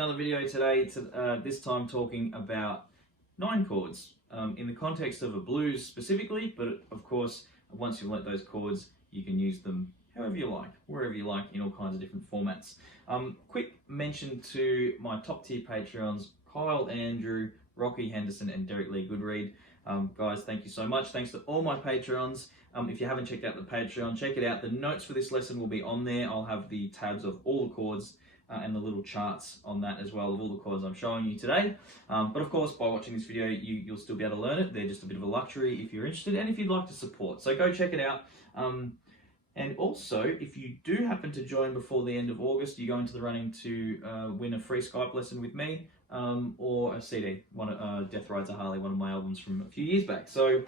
another video today, this time talking about 9 chords in the context of a blues specifically, but of course, once you've learnt those chords, you can use them however you like, wherever you like, in all kinds of different formats. Quick mention to my top tier Patreons, Kyle, Andrew, Rocky Henderson, and Derek Lee Goodread. Guys, thank you so much. Thanks to all my Patreons. If you haven't checked out the Patreon, check it out. The notes for this lesson will be on there. I'll have the tabs of all the chords and the little charts on that as well of all the chords I'm showing you today. But of course, by watching this video, you'll still be able to learn it. They're just a bit of a luxury if you're interested and if you'd like to support. So go check it out. And also, if you do happen to join before the end of August, you go into the running to win a free Skype lesson with me or a CD, Death Rides a Harley, one of my albums from a few years back. So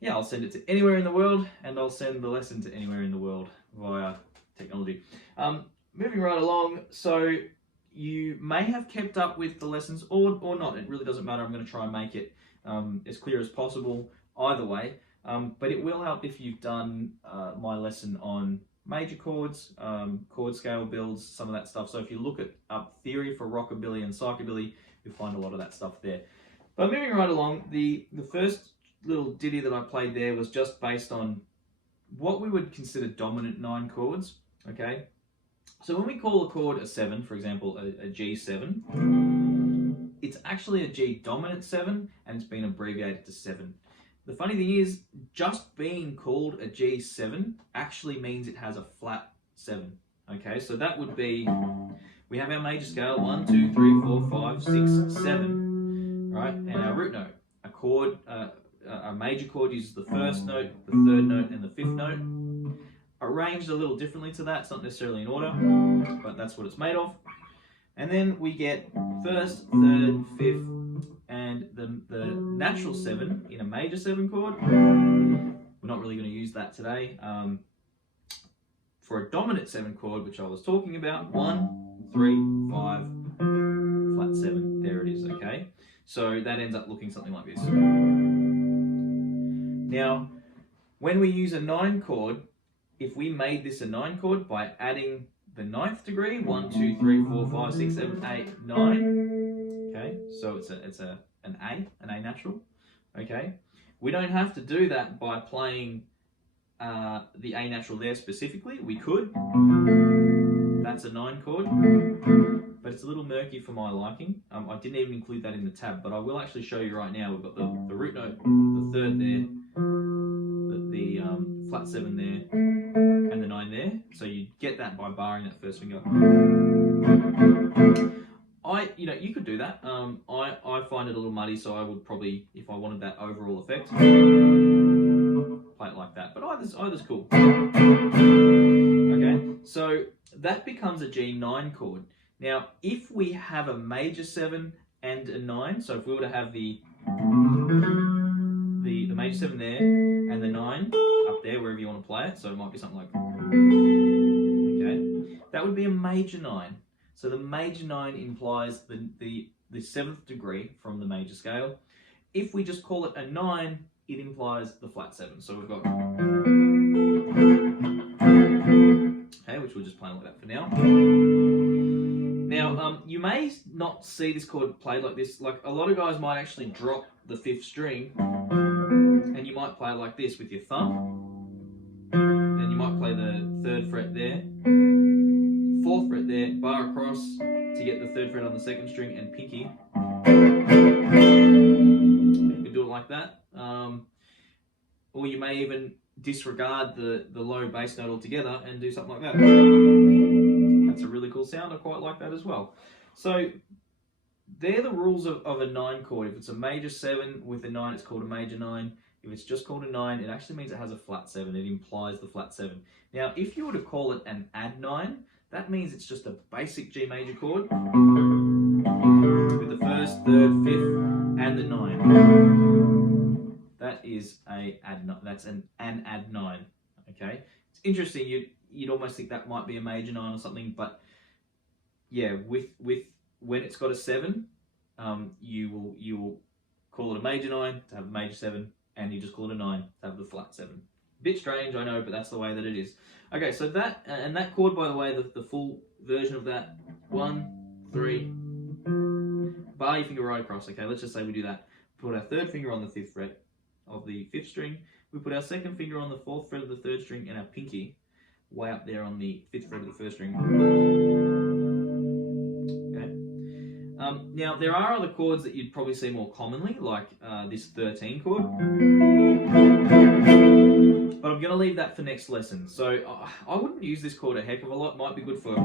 yeah, I'll send it to anywhere in the world, and I'll send the lesson to anywhere in the world via technology. Moving right along, so you may have kept up with the lessons or not. It really doesn't matter. I'm going to try and make it as clear as possible either way. But it will help if you've done my lesson on major chords, chord scale builds, some of that stuff. So if you look up theory for Rockabilly and Psychobilly, you'll find a lot of that stuff there. But moving right along, the first little ditty that I played there was just based on what we would consider dominant 9 chords, okay? So when we call a chord a 7, for example, a G7, it's actually a G dominant 7, and it's been abbreviated to 7. The funny thing is, just being called a G7 actually means it has a flat 7, okay? So that would be, we have our major scale, 1, 2, 3, 4, 5, 6, 7, right? And our root note, a chord, a major chord uses the first note, the third note, and the fifth note. Arranged a little differently to that, it's not necessarily in order, but that's what it's made of. And then we get first, third, fifth, and the natural 7 in a major 7 chord. We're not really going to use that today. For a dominant 7 chord, which I was talking about, 1, 3, 5, flat 7. There it is, okay? So that ends up looking something like this. Now, when we use a 9 chord, if we made this a 9 chord by adding the 9th degree, 1, 2, 3, 4, 5, 6, 7, 8, 9, okay, so it's an A natural, okay. We don't have to do that by playing the A natural there specifically. We could, that's a 9 chord, but it's a little murky for my liking. I didn't even include that in the tab, but I will actually show you right now. We've got the root note, the third there, the flat 7 there, and the 9 there. So you get that by barring that first finger. You could do that. I find it a little muddy, so I would probably, if I wanted that overall effect, play it like that. But either's cool. Okay, so that becomes a G9 chord. Now, if we have a major 7 and a 9, so if we were to have the major 7 there and the 9 up there, wherever you want to play it, so it might be something like, okay, that would be a major 9. So the major 9 implies the 7th degree from the major scale. If we just call it a 9, it implies the flat 7. So we've got, okay, which we'll just play like that for now. Now, you may not see this chord played like this. Like, a lot of guys might actually drop the 5th string, and you might play it like this with your thumb. Then you might play the 3rd fret there, 4th fret there, bar across to get the 3rd fret on the 2nd string, and pinky. You can do it like that. Or you may even disregard the low bass note altogether and do something like that. That's a really cool sound. I quite like that as well. So they're the rules of a 9 chord. If it's a major 7 with a 9, it's called a major 9. If it's just called a 9, it actually means it has a flat 7. It implies the flat 7. Now, if you were to call it an add 9, that means it's just a basic G major chord with the 1st, 3rd, 5th, and the 9. That is that's an add 9. Okay, it's interesting. You'd almost think that might be a major 9 or something, but yeah, with when it's got a 7, you will call it a major 9 to have a major 7, and you just call it a 9 to have the flat 7. Bit strange, I know, but that's the way that it is. Okay, so that, and that chord, by the way, the full version of that, 1, 3, bar your finger right across. Okay, let's just say we do that. Put our third finger on the 5th fret of the 5th string. We put our second finger on the 4th fret of the 3rd string, and our pinky way up there on the 5th fret of the 1st string. Okay. Now there are other chords that you'd probably see more commonly, like this 13 chord. But I'm going to leave that for next lesson. So I wouldn't use this chord a heck of a lot. Might be good for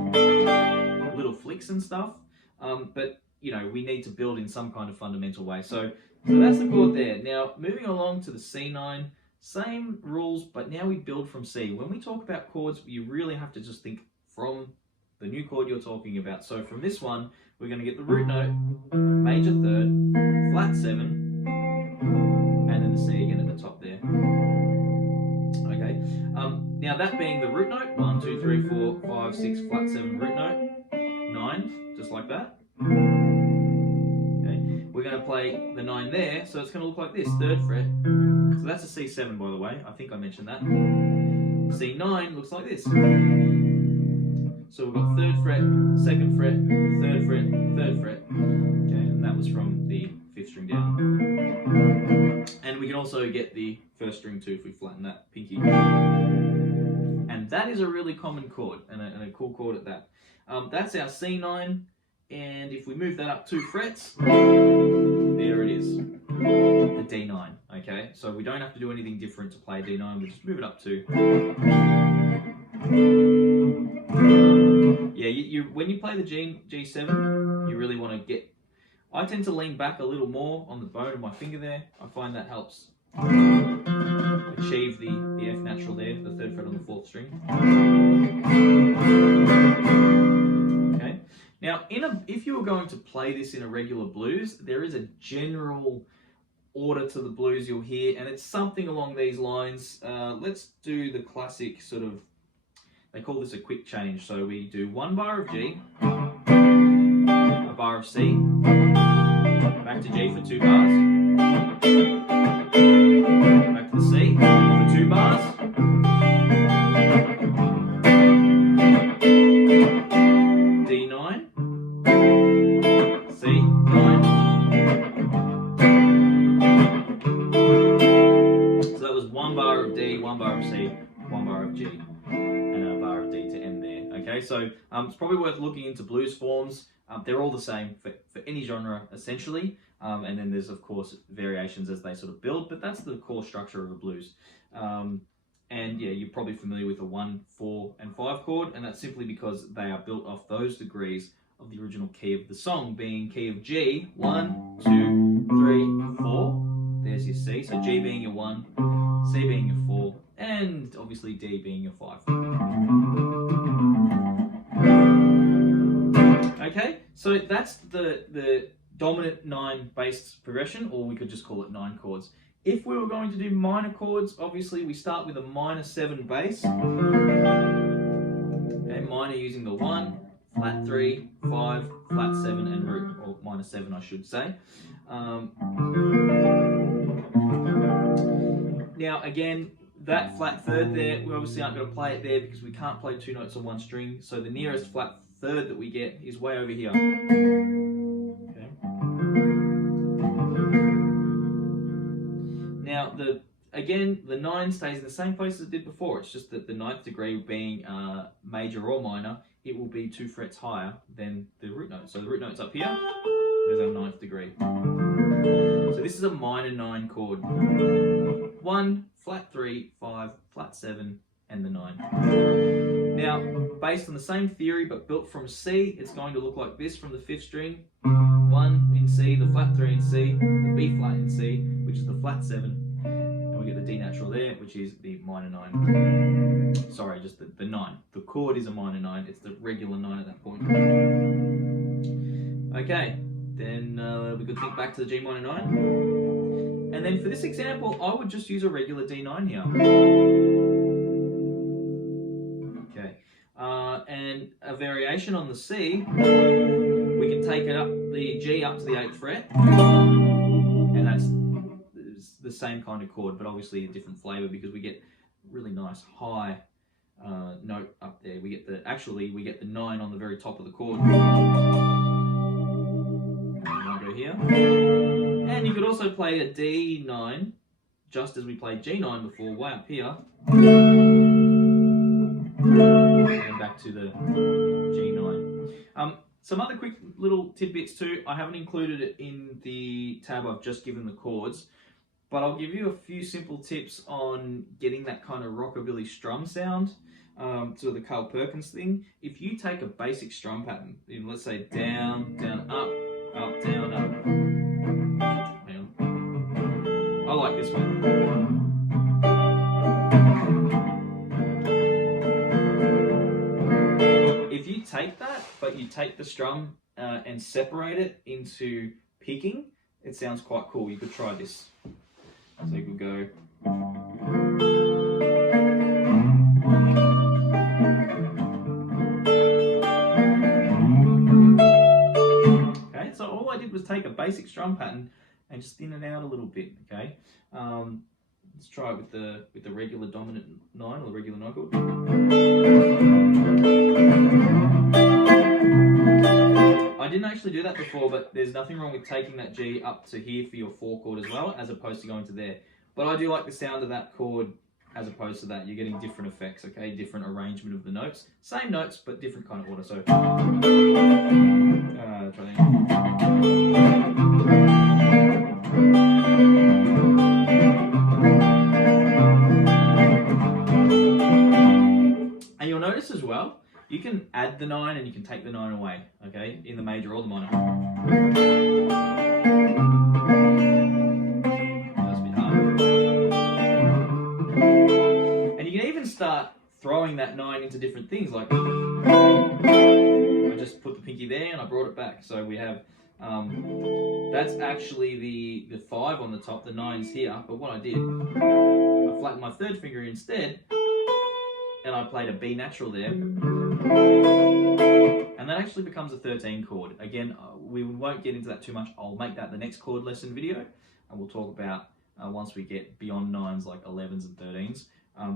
little flicks and stuff. But you know, we need to build in some kind of fundamental way. So that's the chord there. Now moving along to the C9, same rules, but now we build from C. When we talk about chords, you really have to just think from the new chord you're talking about. So from this one, we're going to get the root note, major 3rd, flat 7, and then the C again at the top there. Okay. Now that being the root note, 1, 2, 3, 4, 5, 6, flat 7 root note, 9, just like that. Okay. We're going to play the 9 there, so it's going to look like this, 3rd fret. So that's a C7, by the way. I think I mentioned that. C9 looks like this. So we've got 3rd fret, 2nd fret, 3rd fret, 3rd fret. Okay, and that was from the 5th string down. And we can also get the 1st string too if we flatten that pinky. And that is a really common chord, and a cool chord at that. That's our C9, and if we move that up 2 frets, there it is, the D9. Okay, so we don't have to do anything different to play D9. We just move it up 2. Yeah, when you play the G7, you really want to get. I tend to lean back a little more on the bone of my finger there. I find that helps achieve the F natural there, the 3rd fret on the 4th string. Okay. Now, if you were going to play this in a regular blues, there is a general order to the blues you'll hear, and it's something along these lines. Let's do the classic sort of. They call this a quick change. So we do 1 bar of G, a bar of C, back to G for 2 bars, back to the C for 2 bars, D9, C9. So that was 1 bar of D, 1 bar of C, 1 bar of G. And a bar of D to end there. Okay, so it's probably worth looking into blues forms. They're all the same for any genre, essentially. And then there's, of course, variations as they sort of build, but that's the core structure of a blues. And yeah, you're probably familiar with the 1, 4, and 5 chord, and that's simply because they are built off those degrees of the original key of the song, being key of G, 1, 2, 3, 4. There's your C, so G being your 1, C being your 4, and obviously D being your 5. Okay, so that's the dominant 9-based progression, or we could just call it 9 chords. If we were going to do minor chords, obviously we start with a minor 7 bass. Okay, minor using the 1, flat 3, 5, flat 7, and root, or minor 7 I should say. Now again, that flat 3rd there, we obviously aren't going to play it there because we can't play 2 notes on 1 string, so the nearest flat 3rd that we get is way over here. Okay. Now again, the 9 stays in the same place as it did before. It's just that the 9th degree being major or minor, it will be 2 frets higher than the root note. So the root note's up here, there's our 9th degree. So this is a minor 9 chord. 1, flat 3, 5, flat 7, and the 9. Now, based on the same theory but built from C, it's going to look like this from the 5th string. 1 in C, the flat 3 in C, the B flat in C, which is the flat 7, and we get the D natural there, which is the minor 9. Sorry, just the 9. The chord is a minor 9, it's the regular 9 at that point. Okay, then we could think back to the G minor 9. And then for this example, I would just use a regular D9 here. Okay, and a variation on the C, we can take it up, the G up to the 8th fret, and that's the same kind of chord, but obviously a different flavor because we get really nice high note up there. We get the 9 on the very top of the chord. here. And you could also play a D9, just as we played G9 before, way up here. And back to the G9. Some other quick little tidbits too. I haven't included it in the tab I've just given the chords, but I'll give you a few simple tips on getting that kind of rockabilly strum sound, sort of the Carl Perkins thing. If you take a basic strum pattern, let's say down, down, up, up, down, up. Hang on. I like this one. If you take that, but you take the strum and separate it into picking, it sounds quite cool. You could try this. So you could go. Okay, so all I did was take a basic strum pattern and just thin it out a little bit. Okay, let's try it with the regular dominant 9 or the regular 9 chord. I didn't actually do that before, but there's nothing wrong with taking that G up to here for your 4 chord as well, as opposed to going to there. But I do like the sound of that chord as opposed to that. You're getting different effects, okay? Different arrangement of the notes. Same notes, but different kind of order. So, try that. And you'll notice as well, you can add the 9 and you can take the 9 away, okay, in the major or the minor. That's a bit hard. And you can even start throwing that 9 into different things, like I just put the pinky there and I brought it back. So we have, that's actually the 5 on the top, the 9's here, but what I did, I flattened my 3rd finger instead, and I played a B natural there, and that actually becomes a 13 chord. Again, we won't get into that too much. I'll make that the next chord lesson video, and we'll talk about once we get beyond 9s like 11s and 13s.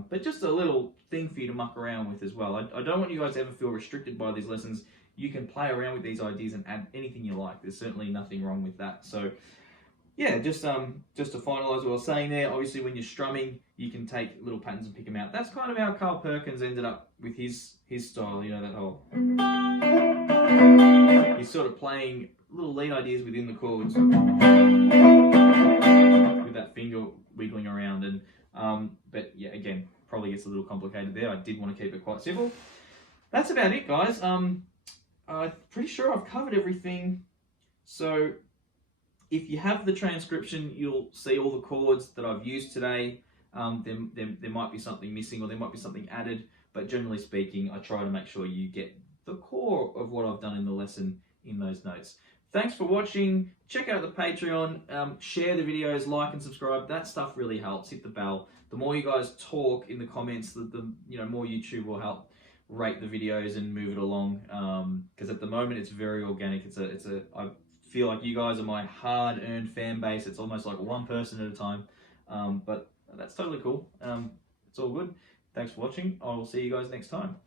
But just a little thing for you to muck around with as well. I don't want you guys to ever feel restricted by these lessons. You can play around with these ideas and add anything you like. There's certainly nothing wrong with that. So yeah, just to finalise what I was saying there, obviously when you're strumming, you can take little patterns and pick them out. That's kind of how Carl Perkins ended up with his style, you know, that whole... He's sort of playing little lead ideas within the chords with that finger wiggling around. And but yeah, again, probably gets a little complicated there. I did want to keep it quite simple. That's about it, guys. I'm pretty sure I've covered everything. So if you have the transcription, you'll see all the chords that I've used today. There might be something missing or there might be something added, but generally speaking, I try to make sure you get the core of what I've done in the lesson in those notes. Thanks for watching. Check out the Patreon, share the videos, like and subscribe. That stuff really helps. Hit the bell. The more you guys talk in the comments, the more YouTube will help rate the videos and move it along. Because at the moment it's very organic. I feel like you guys are my hard-earned fan base. It's almost like one person at a time, but that's totally cool. It's all good. Thanks for watching. I will see you guys next time.